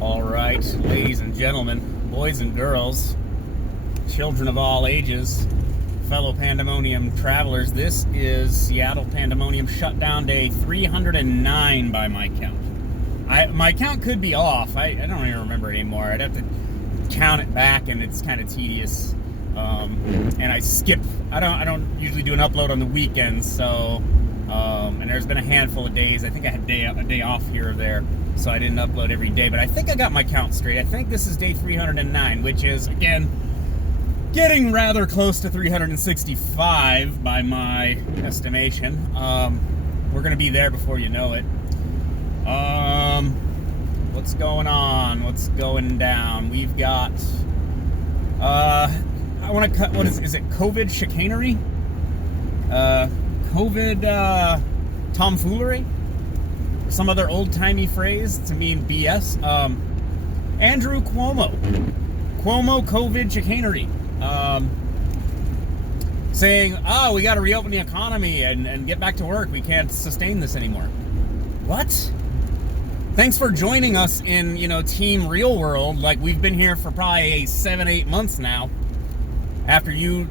All right, ladies and gentlemen, boys and girls, children of all ages, fellow Pandemonium travelers, this is Seattle Pandemonium Shutdown Day 309 by my count. My count could be off. I don't even remember anymore. I'd have to count it back, and it's kind of tedious. And I skip. I don't usually do an upload on the weekends, so and there's been a handful of days. I think I had a day off here or there, so I didn't upload every day. But I think I got my count straight. I think this is day 309, which is, again, getting rather close to 365 by my estimation. We're going to be there before you know it. What's going on? What's going down? We've got, I want to cut, what is it, COVID chicanery? COVID tomfoolery? Some other old-timey phrase to mean BS. Andrew Cuomo COVID chicanery. Saying, oh, we got to reopen the economy and get back to work. We can't sustain this anymore. What? Thanks for joining us in, Team Real World. Like, we've been here for probably 7-8 months now. After you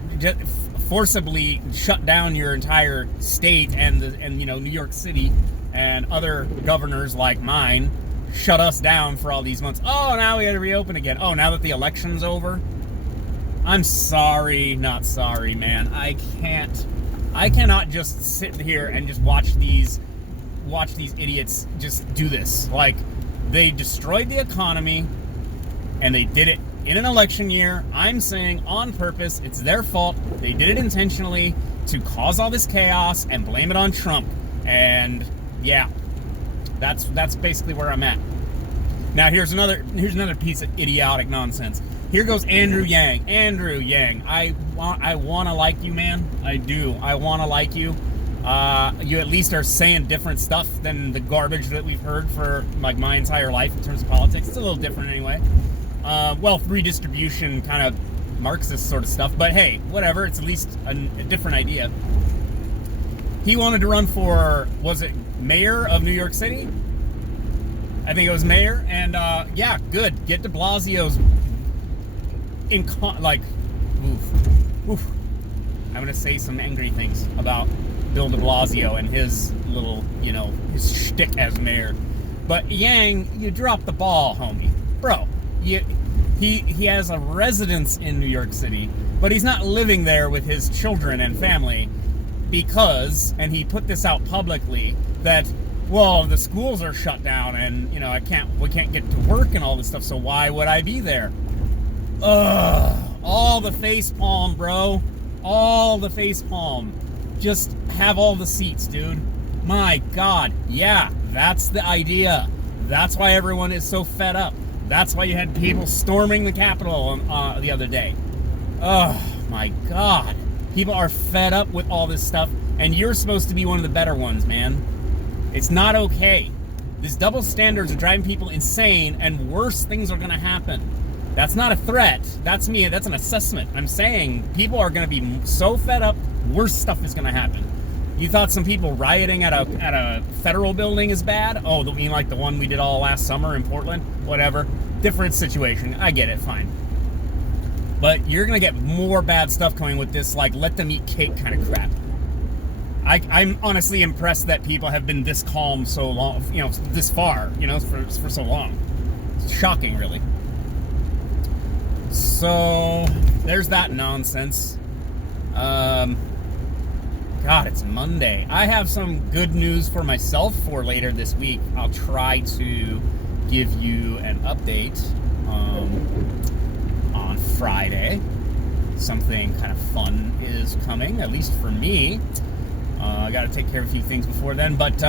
forcibly shut down your entire state and New York City and other governors like mine shut us down for all these months. Oh, now we got to reopen again. Oh, now that the election's over. I'm sorry, not sorry, man. I cannot just sit here and just watch these idiots just do this. Like, they destroyed the economy and they did it in an election year. I'm saying on purpose. It's their fault. They did it intentionally to cause all this chaos and blame it on Trump. And yeah, that's basically where I'm at. Now here's another piece of idiotic nonsense. Here goes Andrew Yang. Andrew Yang, I want to like you, man. I do. I want to like you. You at least are saying different stuff than the garbage that we've heard for like my entire life in terms of politics. It's a little different anyway. Wealth redistribution, kind of Marxist sort of stuff. But hey, whatever. It's at least a different idea. He wanted to run for, was it mayor of New York City? I think it was mayor. And yeah, good. Get de Blasio's oof. I'm going to say some angry things about Bill de Blasio and his little, his shtick as mayor. But Yang, you dropped the ball, homie. Bro, he has a residence in New York City, but he's not living there with his children and family because, and he put this out publicly, that, well, the schools are shut down and, we can't get to work and all this stuff, so why would I be there? Ugh, all the facepalm, bro. All the facepalm. Just have all the seats, dude. My God. Yeah, that's the idea. That's why everyone is so fed up. That's why you had people storming the Capitol the other day. Oh, my God. People are fed up with all this stuff, and you're supposed to be one of the better ones, man. It's not okay. These double standards are driving people insane, and worse things are going to happen. That's not a threat. That's me. That's an assessment. I'm saying people are going to be so fed up, worse stuff is going to happen. You thought some people rioting at a federal building is bad? Oh, you mean like the one we did all last summer in Portland? Whatever. Different situation. I get it. Fine. But you're going to get more bad stuff coming with this, like, let them eat cake kind of crap. I'm honestly impressed that people have been this calm so long, this far, for so long. It's shocking, really. So, there's that nonsense. God, it's Monday. I have some good news for myself for later this week. I'll try to give you an update on Friday. Something kind of fun is coming, at least for me. I got to take care of a few things before then, but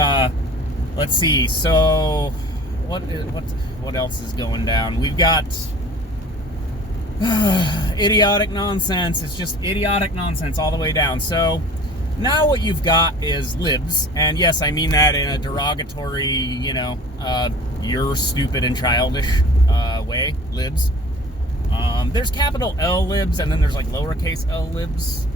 let's see. So, what else is going down? We've got idiotic nonsense. It's just idiotic nonsense all the way down. So now what you've got is libs, and yes, I mean that in a derogatory, you're stupid and childish way, libs. There's capital L libs, and then there's like lowercase l libs.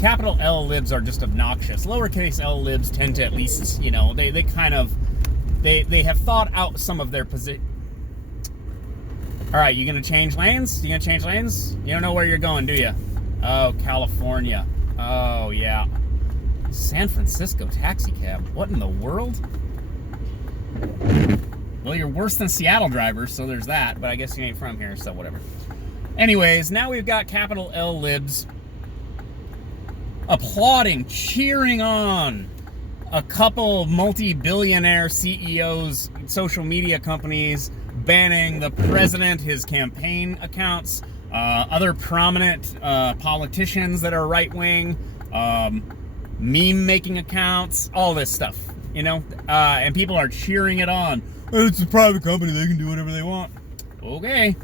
Capital L libs are just obnoxious. Lowercase l libs tend to at least, they have thought out some of their All right, you gonna change lanes? You gonna change lanes? You don't know where you're going, do you? Oh, California. Oh, yeah. San Francisco taxi cab. What in the world? Well, you're worse than Seattle drivers, so there's that, but I guess you ain't from here, so whatever. Anyways, now we've got capital L libs applauding, cheering on a couple multi-billionaire CEOs, social media companies, banning the president, his campaign accounts, other prominent politicians that are right-wing, meme-making accounts, all this stuff, you know? And people are cheering it on. It's a private company, they can do whatever they want. Okay.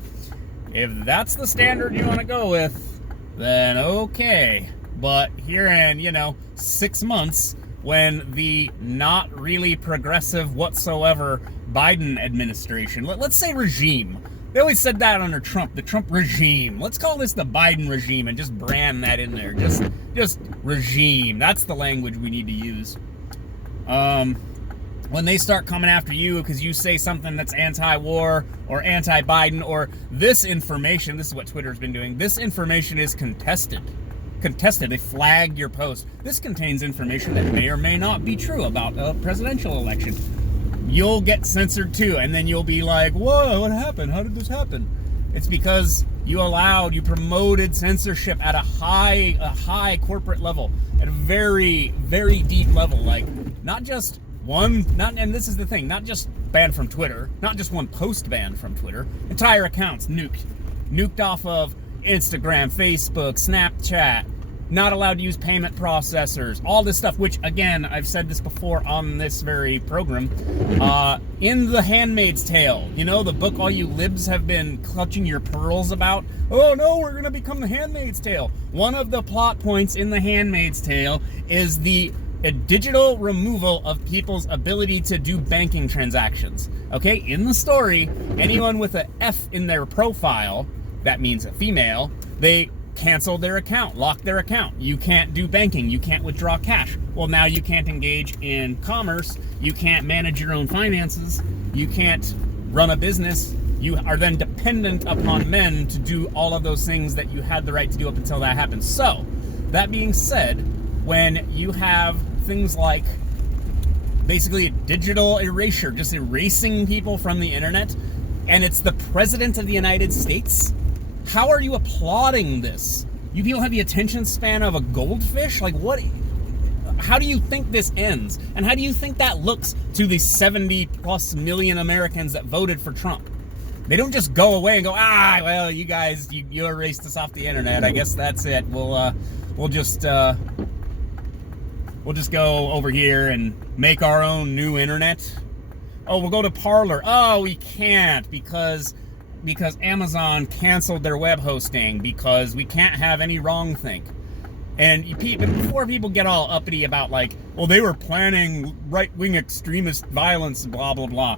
If that's the standard you want to go with, then okay. But here in, 6 months, when the not really progressive whatsoever Biden administration, let's say regime, they always said that under Trump, the Trump regime. Let's call this the Biden regime and just brand that in there. Just regime. That's the language we need to use. When they start coming after you because you say something that's anti-war or anti-Biden or this information, this is what Twitter's been doing, this information is contested. They flagged your post. This contains information that may or may not be true about a presidential election. You'll get censored too, and then you'll be like, whoa, what happened? How did this happen? It's because you promoted censorship at a high corporate level, at a very, very deep level. Like, not just and this is the thing, not just banned from Twitter, not just one post banned from Twitter, entire accounts nuked off of Instagram, Facebook, Snapchat, not allowed to use payment processors, all this stuff, which, again, I've said this before on this very program, in The Handmaid's Tale, the book all you libs have been clutching your pearls about, oh no, we're going to become The Handmaid's Tale. One of the plot points in The Handmaid's Tale is the digital removal of people's ability to do banking transactions. Okay, in the story, anyone with an F in their profile, that means a female, they canceled their account, locked their account. You can't do banking, you can't withdraw cash. Well, now you can't engage in commerce, you can't manage your own finances, you can't run a business. You are then dependent upon men to do all of those things that you had the right to do up until that happened. So, that being said, when you have things like basically a digital erasure, just erasing people from the internet, and it's the President of the United States, how are you applauding this? You people have the attention span of a goldfish? Like, what? How do you think this ends? And how do you think that looks to the 70 plus million Americans that voted for Trump? They don't just go away and go, well, you guys, you erased us off the internet. I guess that's it. We'll just go over here and make our own new internet. Oh, we'll go to Parler. Oh, we can't because Amazon canceled their web hosting because we can't have any wrongthink. And before people get all uppity about like, well, they were planning right-wing extremist violence, blah, blah, blah.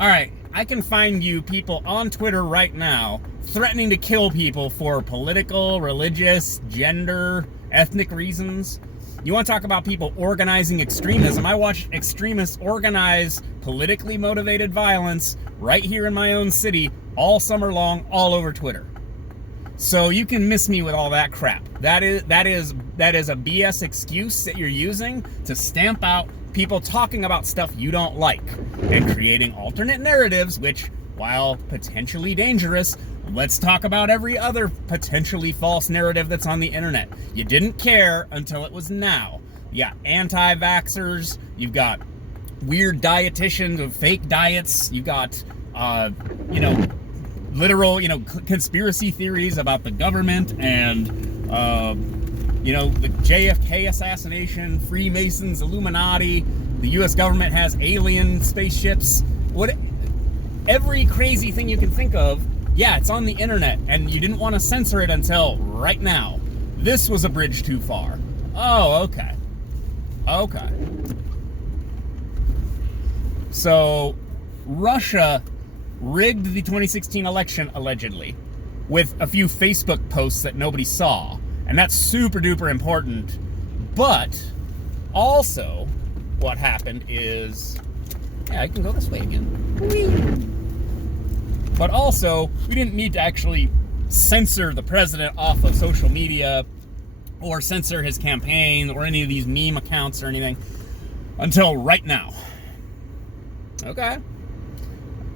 All right, I can find you people on Twitter right now threatening to kill people for political, religious, gender, ethnic reasons. You want to talk about people organizing extremism? I watched extremists organize politically motivated violence right here in my own city all summer long, all over Twitter. So you can miss me with all that crap. That is a BS excuse that you're using to stamp out people talking about stuff you don't like and creating alternate narratives, which, while potentially dangerous, let's talk about every other potentially false narrative that's on the internet. You didn't care until it was now. You got anti-vaxxers, you've got weird dietitians with fake diets, you got, literal, conspiracy theories about the government and, the JFK assassination, Freemasons, Illuminati, the U.S. government has alien spaceships, every crazy thing you can think of. Yeah, it's on the internet, and you didn't want to censor it until right now. This was a bridge too far. Oh, okay. Okay. So, Russia rigged the 2016 election, allegedly, with a few Facebook posts that nobody saw. And that's super duper important. But, also, what happened is... Yeah, I can go this way again. Whee! But also, we didn't need to actually censor the president off of social media or censor his campaign or any of these meme accounts or anything until right now. Okay.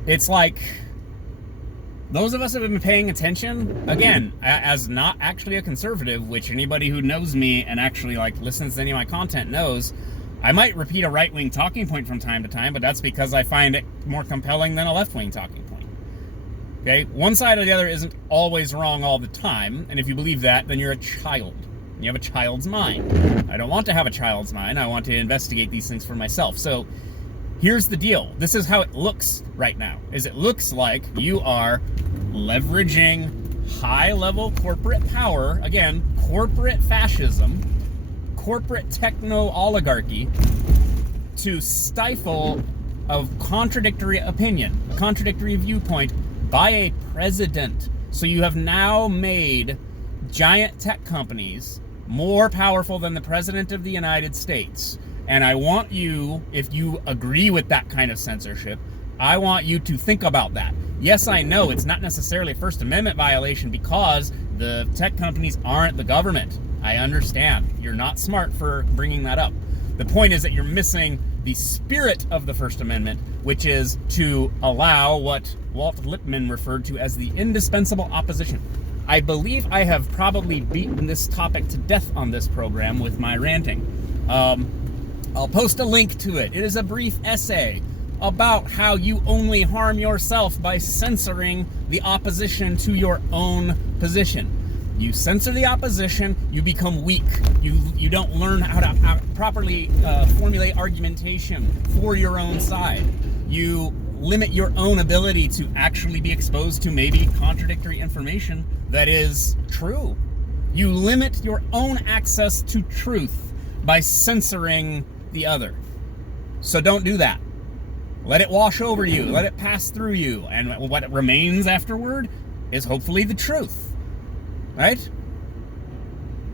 It's like, those of us that have been paying attention, again, as not actually a conservative, which anybody who knows me and actually like listens to any of my content knows, I might repeat a right-wing talking point from time to time, but that's because I find it more compelling than a left-wing talking point. Okay? One side or the other isn't always wrong all the time, and if you believe that, then you're a child. You have a child's mind. I don't want to have a child's mind. I want to investigate these things for myself. So here's the deal. This is how it looks right now. Is it looks like you are leveraging high-level corporate power, again, corporate fascism, corporate techno-oligarchy, to stifle a contradictory opinion, a contradictory viewpoint by a president. So you have now made giant tech companies more powerful than the President of the United States. And I want you, if you agree with that kind of censorship, I want you to think about that. Yes, I know it's not necessarily a First Amendment violation because the tech companies aren't the government. I understand. You're not smart for bringing that up. The point is that you're missing the spirit of the First Amendment, which is to allow what Walt Lippmann referred to as the indispensable opposition. I believe I have probably beaten this topic to death on this program with my ranting. I'll post a link to it. It is a brief essay about how you only harm yourself by censoring the opposition to your own position. You censor the opposition, you become weak. You don't learn how to properly formulate argumentation for your own side. You limit your own ability to actually be exposed to maybe contradictory information that is true. You limit your own access to truth by censoring the other. So don't do that. Let it wash over you. Let it pass through you. And what remains afterward is hopefully the truth. Right?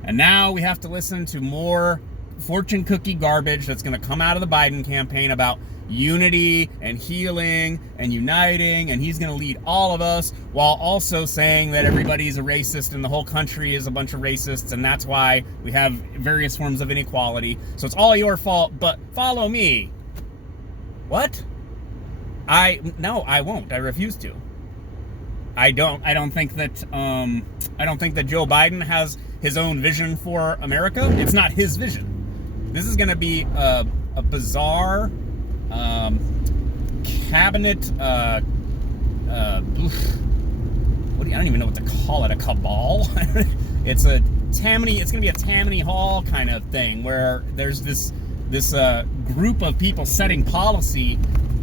And now we have to listen to more fortune cookie garbage that's going to come out of the Biden campaign about unity and healing and uniting, and he's going to lead all of us, while also saying that everybody's a racist and the whole country is a bunch of racists, and that's why we have various forms of inequality. So it's all your fault, but follow me. What? No, I won't. I refuse to. I don't think that Joe Biden has his own vision for America. It's not his vision. This is going to be a bizarre cabinet. I don't even know what to call it. A cabal. It's a Tammany. It's going to be a Tammany Hall kind of thing where there's this group of people setting policy.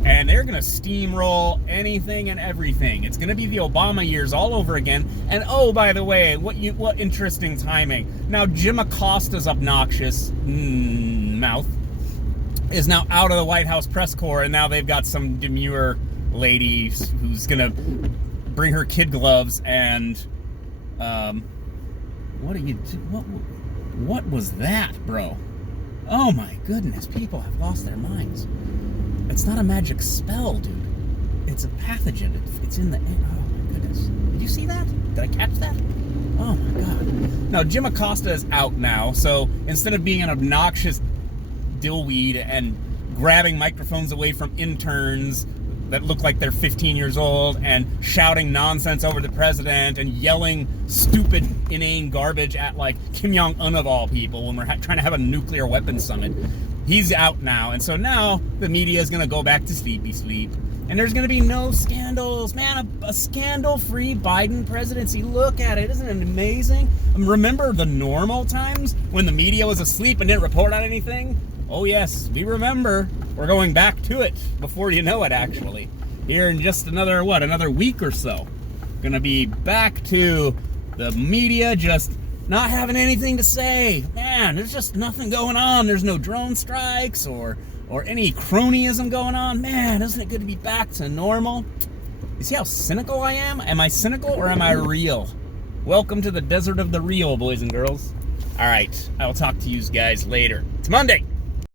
And they're going to steamroll anything and everything. It's going to be the Obama years all over again. And oh, by the way, what interesting timing. Now, Jim Acosta's obnoxious mouth is now out of the White House press corps, and now they've got some demure lady who's going to bring her kid gloves and what was that, bro? Oh my goodness, people have lost their minds. It's not a magic spell, dude. It's a pathogen. It's in the... Oh, my goodness. Did you see that? Did I catch that? Oh, my God. Now, Jim Acosta is out now, so instead of being an obnoxious dillweed and grabbing microphones away from interns that look like they're 15 years old and shouting nonsense over the president and yelling stupid, inane garbage at, like, Kim Jong-un of all people when we're trying to have a nuclear weapons summit, he's out now, and so now the media is going to go back to sleepy sleep, and there's going to be no scandals. Man, a scandal-free Biden presidency. Look at it. Isn't it amazing? Remember the normal times when the media was asleep and didn't report on anything? Oh, yes, we remember. We're going back to it before you know it, actually. Here in just another week or so. Going to be back to the media just not having anything to say. Man, there's just nothing going on. There's no drone strikes or any cronyism going on. Man, isn't it good to be back to normal? You see how cynical I am? Am I cynical or am I real? Welcome to the desert of the real, boys and girls. All right, I will talk to you guys later. It's Monday.